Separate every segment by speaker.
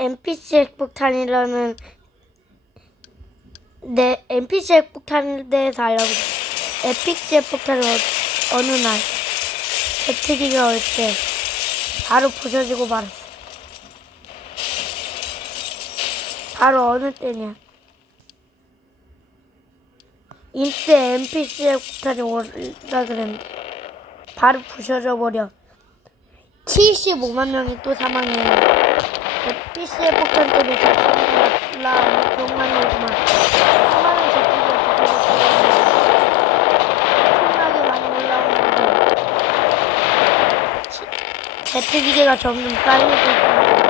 Speaker 1: NPC 핵폭탄이라는 내 NPC 핵폭탄에 대해서 알려보자. 에픽스 핵폭탄은 어, 어느 날 제트기가 올 때 바로 부서지고 말았어. 바로 어느 때냐? 이때 NPC 핵폭탄이 올라 그랬는데 바로 부서져 버려. 75만 명이 또 사망해요. PC의 폭탄 때문에 엄청 많이 오지만 수많은 제트기가 엄청나게 많이 올라오는데 치- 제트기계가 점점 쌓이고라고요.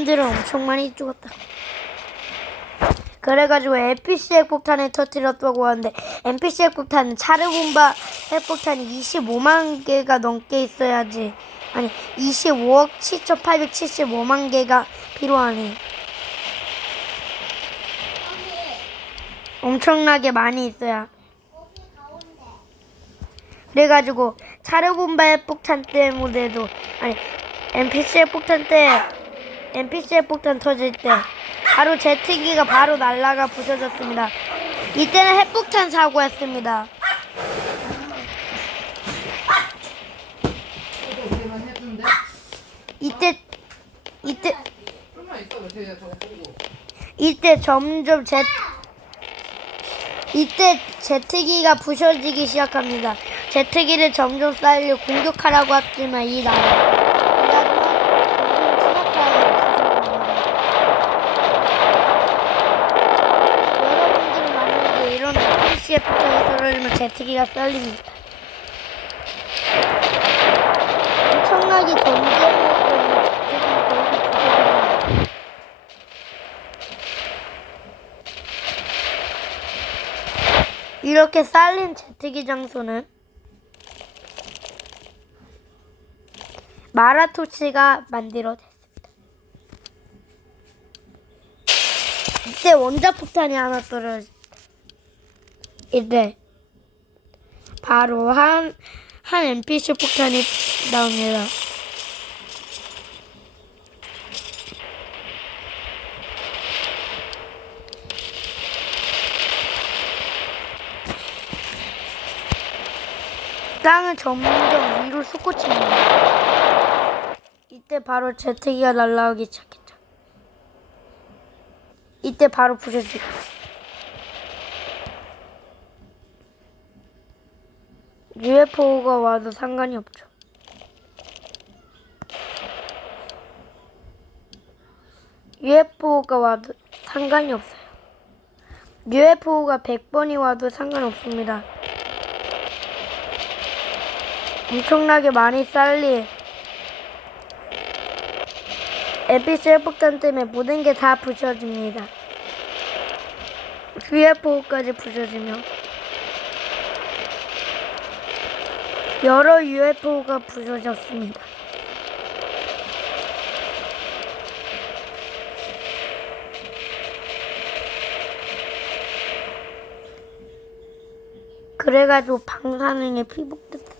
Speaker 1: 사람들은 엄청 많이 죽었다. 그래가지고 NPC 핵폭탄을 터뜨렸다고 하는데 NPC 핵폭탄은 차르본바 핵폭탄이 25만 개가 넘게 있어야지 아니 25억 7,875만 개가 필요하네. 엄청나게 많이 있어야. 그래가지고 차르본바 핵폭탄 때문에도 아니 NPC 핵폭탄 때 NPC 핵폭탄 터질 때 바로 제트기가 바로 날아가 부서졌습니다. 이때는 핵폭탄 사고였습니다. 이때 이때. 이때 점점 제 이때 제트기가 부서지기 시작합니다. 제트기를 점점 쌓려 공격하라고 했지만 이 나라 그나마 점점 추락하여 부서집니다. 여러분들은 만약에 이런 PC에 폭탄이 떨어지면 제트기가 썰립니다. 엄청나게 제트기는 결국 부서집니다. 이렇게 쌓린 제트기 장소는 마라토치가 만들어졌습니다. 이때 원자폭탄이 하나 떨어졌다. 이때 바로 한, 한 NPC 폭탄이 나옵니다. 땅을 점점 위로 솟구칩니다. 이때 바로 제트기가 날아오기 시작했죠. 이때 바로 부서지고. UFO가 와도 상관이 없죠. UFO가 와도 상관이 없어요. UFO가 100번이 와도 상관없습니다. 엄청나게 많이 쌓린 에피스 핵폭탄 때문에 모든 게 다 부서집니다. UFO까지 부서지며 여러 UFO가 부서졌습니다. 그래가지고 방사능에 피복됐던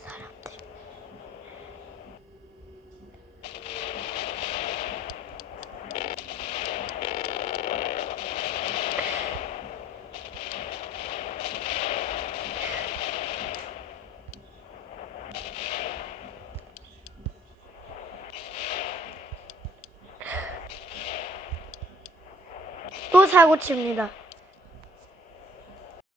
Speaker 1: 사고 칩니다.